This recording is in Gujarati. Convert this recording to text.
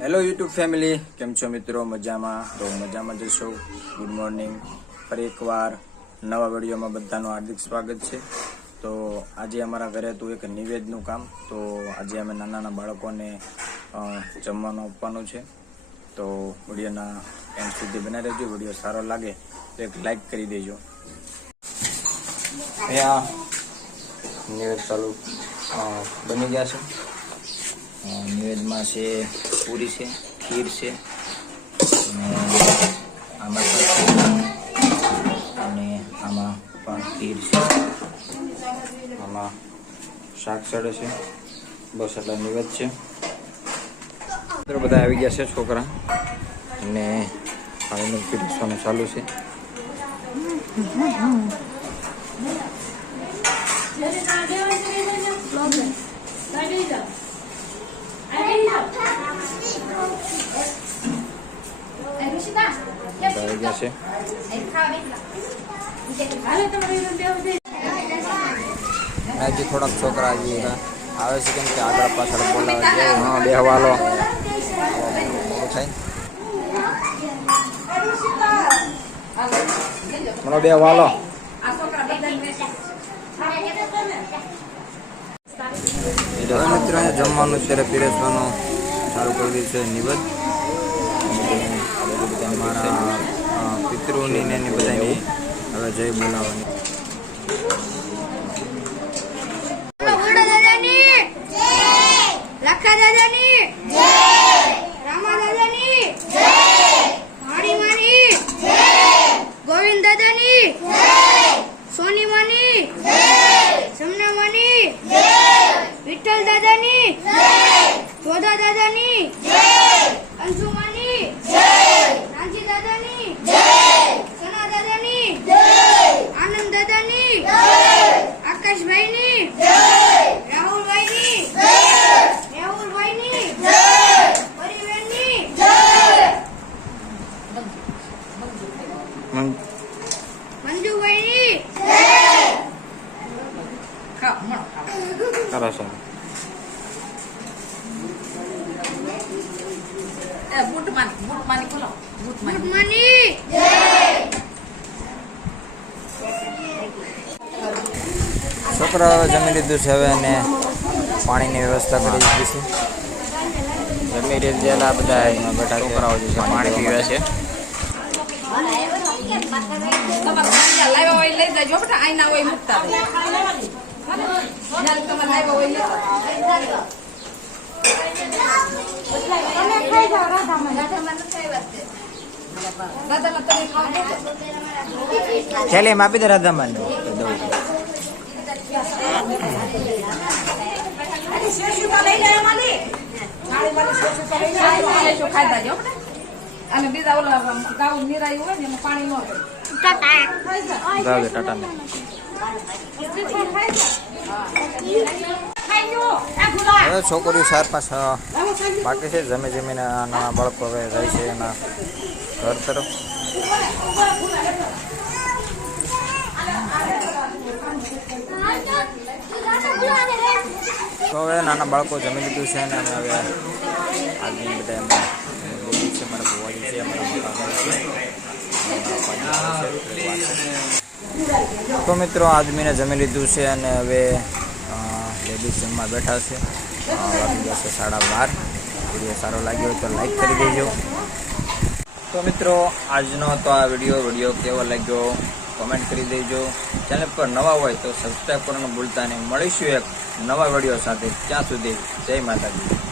હેલો યુટ્યુબ ફેમિલી, કેમ છો મિત્રો? મજામાં? તો મજામાં જશો. Good morning. ફરી એકવાર નવા વિડીયોમાં બધાનું હાર્દિક સ્વાગત છે. તો આજે અમારા ઘરે હતું એક નિવેદનું કામ. તો આજે અમે નાના બાળકોને જમવાનું આપવાનું છે. તો વિડીયોના એન્ડ સુધી બનાવી રહેજો. વિડીયો સારો લાગે તો એક લાઈક કરી દેજો. અહીંયા નિવેદ ચાલુ બની ગયા છે. નિવેદમાં છે પૂરી છે, ખીર છે, આમાં અને આમાં પણ ખીર છે, આમાં શાક સડે છે. બસ એટલા નિવેદ છે. બધા આવી ગયા છે છોકરા, અને પાણીનું પીરસવાનું ચાલુ છે. હજી થોડાક છોકરા હજી આવે છે, કેમ કે આગળ પાછળ બોલાવે છે. હા, બેહવાલો થાય બેહવાલો. મિત્રો જમવાનું છે, પીરસવાનું ચાલુ કરી દીધું છે. નિવેદ અમારા પિતૃની ને બધાની હવે જય બોલાવવાની. ગોવિંદ દાદાની સોની માની સમના માની વિઠ્ઠલ દાદાની જોધા દાદાની અંશુ માની નાનજી દાદાની સના દાદાની આનંદ દાદાની આકાશભાઈની રાહુલભાઈની મેહુલભાઈની પરિવેણની મંજુભાઈની છોકરાઓ જમી લીધું છે હવે, અને પાણીની વ્યવસ્થા કરી દીધી છે. જમી લીધેલા બધા બેઠા છોકરાઓ જે છે પાણી પીવે છે. ચાલે એમ આપી દે રાધામાન. અને બીજા ઓલા ગાઉન નિરાયું હોય ને એમાં પાણી ન હોય. ટાટા હવે છોકરીઓ 4-5 બાકી છે. જમીને નાના બાળકો હવે જાય છે એના ઘર તરફ. તો હવે નાના બાળકો જમી લીધું છે, અને અમે હવે આજની બધા એમને છે. મારા ભુવાજી છે, અમારા મોટા. તો મિત્રો આદમીને જમી લીધું છે, અને હવે લેડીઝ જમવા બેઠા છે. વાગી જશે 12:30. વિડીયો સારો લાગ્યો હોય તો લાઈક કરી દેજો. તો મિત્રો આજનો તો આ વિડીયો કેવો લાગ્યો કોમેન્ટ કરી દેજો. ચેનલ પર નવા હોય તો સબસ્ક્રાઈબ કરવાનું ભૂલતા નહીં. મળીશું એક નવા વિડીયો સાથે. ત્યાં સુધી જય માતાજી.